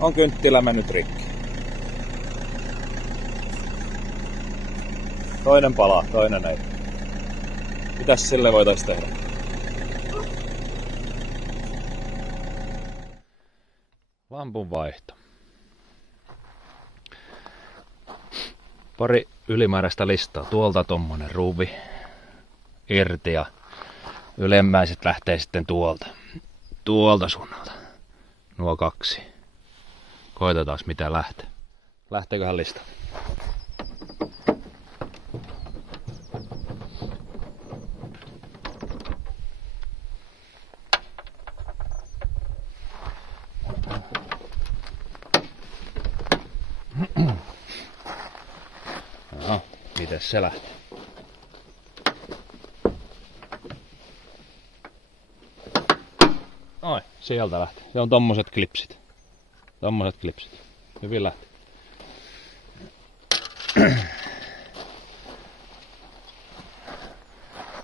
On kynttilä mennyt rikki. Toinen palaa, toinen ei. Mitäs sille voitais tehdä? Lampun vaihto. Pari ylimääräistä listaa. Tuolta tommonen ruuvi irti ja ylemmäiset lähtee sitten tuolta suunnalta. Nuo 2. Koitetaan mitä lähtee. Lähteeköhän lista? No, mites se lähtee? Oi, sieltä lähti. Se on tommoset klipsit. Hyvin lähti.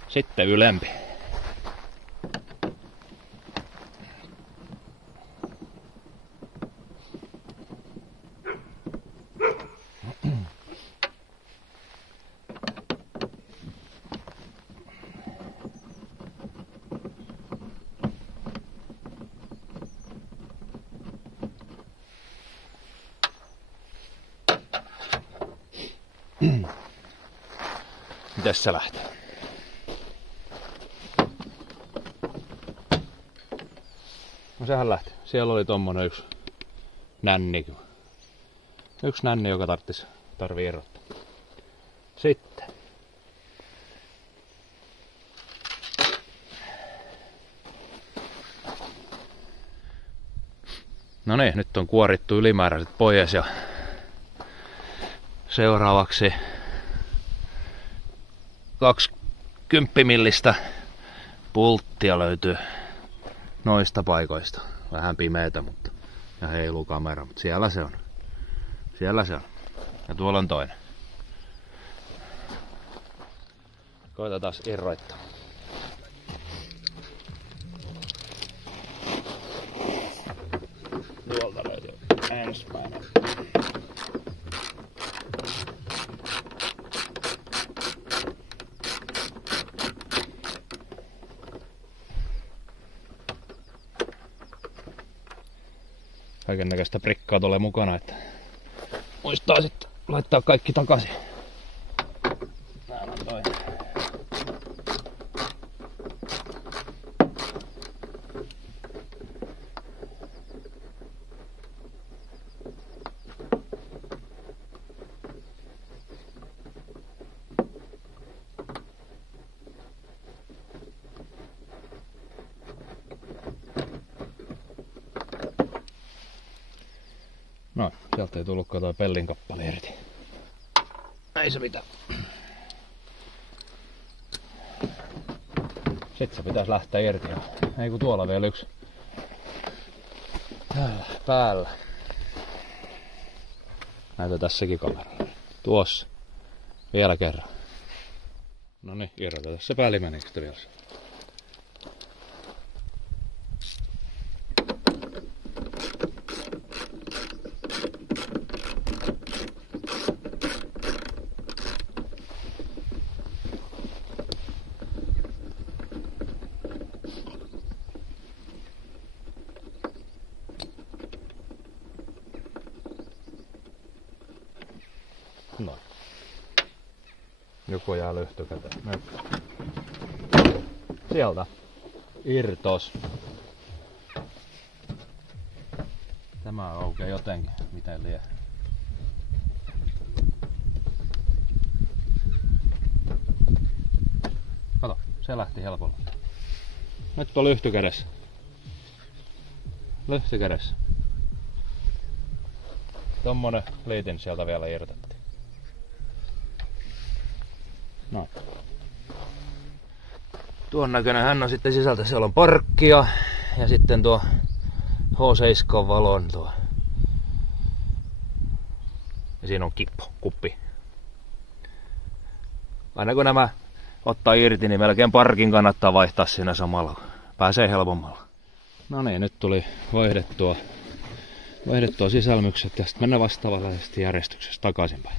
Sitten ylempi. Mites se lähtee? No sehän lähti. Siellä oli tommonen yksi nänni. Yksi nänni, joka tarvii erottaa. Sitten. No niin, nyt on kuorittu ylimääräiset pois ja seuraavaksi 20 millistä pulttia löytyy noista paikoista. Vähän pimeätä, mutta ja heiluu kamera, mutta siellä se on. Ja tuolla on toinen. Koitetaan irroittaa. Tuolta löytyy ensimmäinen. Kaikennäköistä prikkaa tulee mukana, että muistaa sitten laittaa kaikki takaisin. Täällä on toinen. No, sieltä ei tullutkaan toi pellin kappale irti. Ei se mitään. Sitten se pitäisi lähteä irti. Ei kun tuolla vielä yksi. Täällä päällä. Näytetään sekin kameralla. Tuossa. Vielä kerran. No niin, irrotetaan se päällimmäinen vielä. No. Joku jää lyhtykäteen. Sieltä. Irtos. Tämä aukeaa jotenkin. Miten lie. Kato, se lähti helpolla. Nyt on lyhty kädessä. Lyhty kädessä. Tommonen liitin sieltä vielä irtettiin. No. Tuon näköinen hän on sitten sisältä. Siellä on parkkia ja sitten tuo H7 valon tuo. Ja siinä on kuppi. Aina kun nämä ottaa irti, niin melkein parkin kannattaa vaihtaa siinä samalla. Pääsee helpommalla. No niin, nyt tuli vaihdettua vaihdettua sisälmykset ja sitten mennä vastaavanlaisesti järjestyksessä takaisinpäin.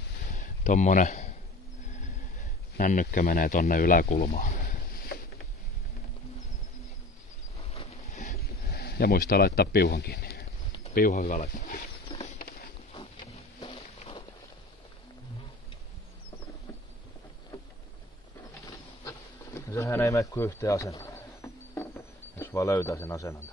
Tommonen nännykkä menee tonne yläkulmaan. Ja muistaa laittaa piuhan kiinni. Piuha on hyvä laittaa. Ja sehän ei mene kuin yhteen asentoon. Jos vaan löytää sen asennon.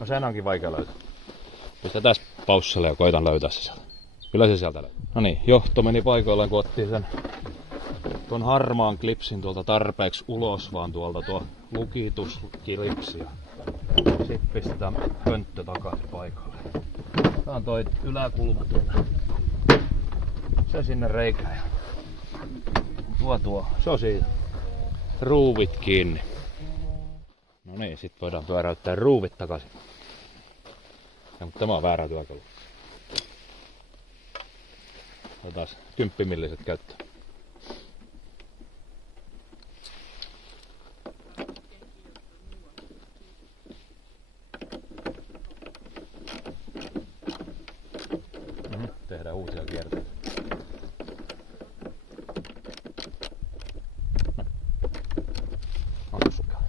No sen onkin vaikea löytää. Pistetään pausselle ja koitan löytää se sieltä. Kyllä se sieltä löytää. No niin, johto meni paikoillaan kun otti sen tuon harmaan klipsin tuolta tarpeeksi ulos vaan tuolta tuo lukitusklipsi. Sitten pistetään pönttö takaisin paikalle. Tää on toi yläkulma tuolla. Se sinne reikään. Tuo. Se on siitä. Ruuvit kiinni. No niin, sit voidaan pyöräyttää ruuvit takaisin. Ja, mutta tämä on väärä työkalu. Otetaan 10-milliset käyttöön. Tehdään uusia kierteitä. Onko sukaan?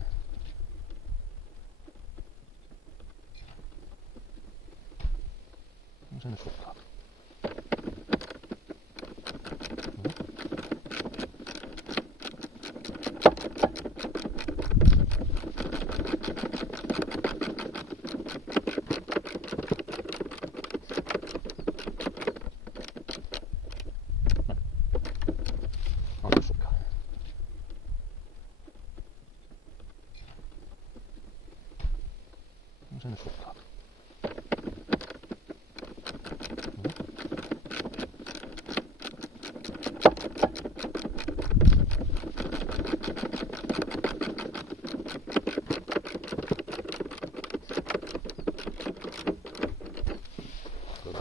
No se nyt sukaan. Onko sukaan? No se nyt sukaan.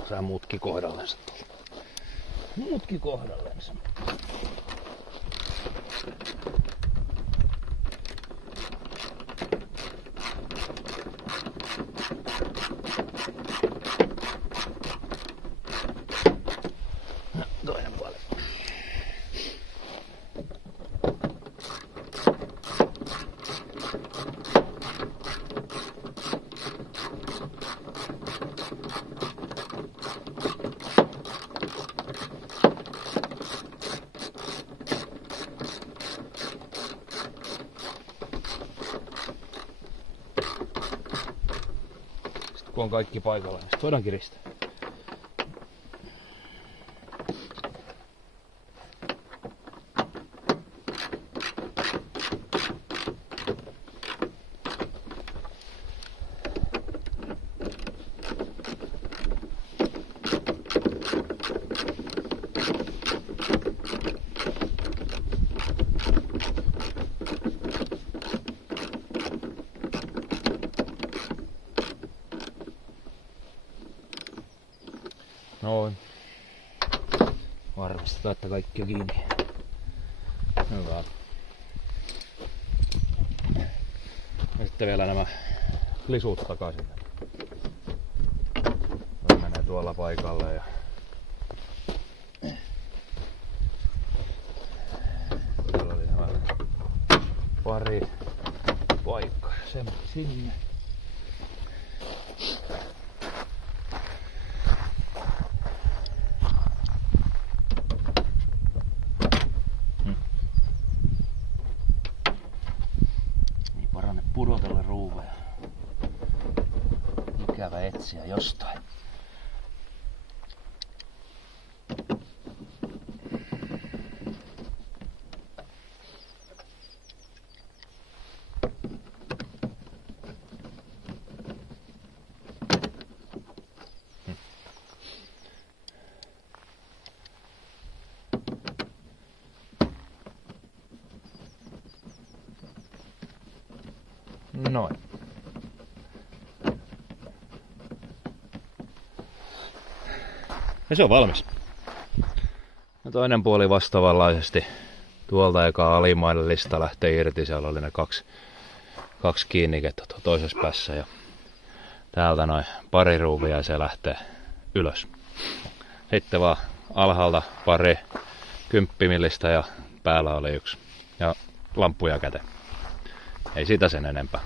Sä muutkin kohdallensa tuolta. Muutkin kohdallensa. Toinen puoli. Kun on kaikki paikalla, niin voidaan kiristää. Noin. Varmistetaan, että kaikki on kiinni. Hyvä. Ja sitten vielä nämä lisut takaisin. Ne menee tuolla paikalle ja tuolla oli nämä pari paikkaa. Sen sinne. Pudotella ruuveja. Ikävä etsiä jostain. Noin. Ja se on valmis. Ja toinen puoli vastaavanlaisesti tuolta eka alimmainen lista lähtee irti. Siellä oli ne kaksi kiinnikettä toisessa päässä ja täältä noin pari ruuvia ja se lähtee ylös. Sitten vaan alhaalta pari 10 millistä ja päällä oli 1 ja lamppuja käteen. Ei siitä sen enempää.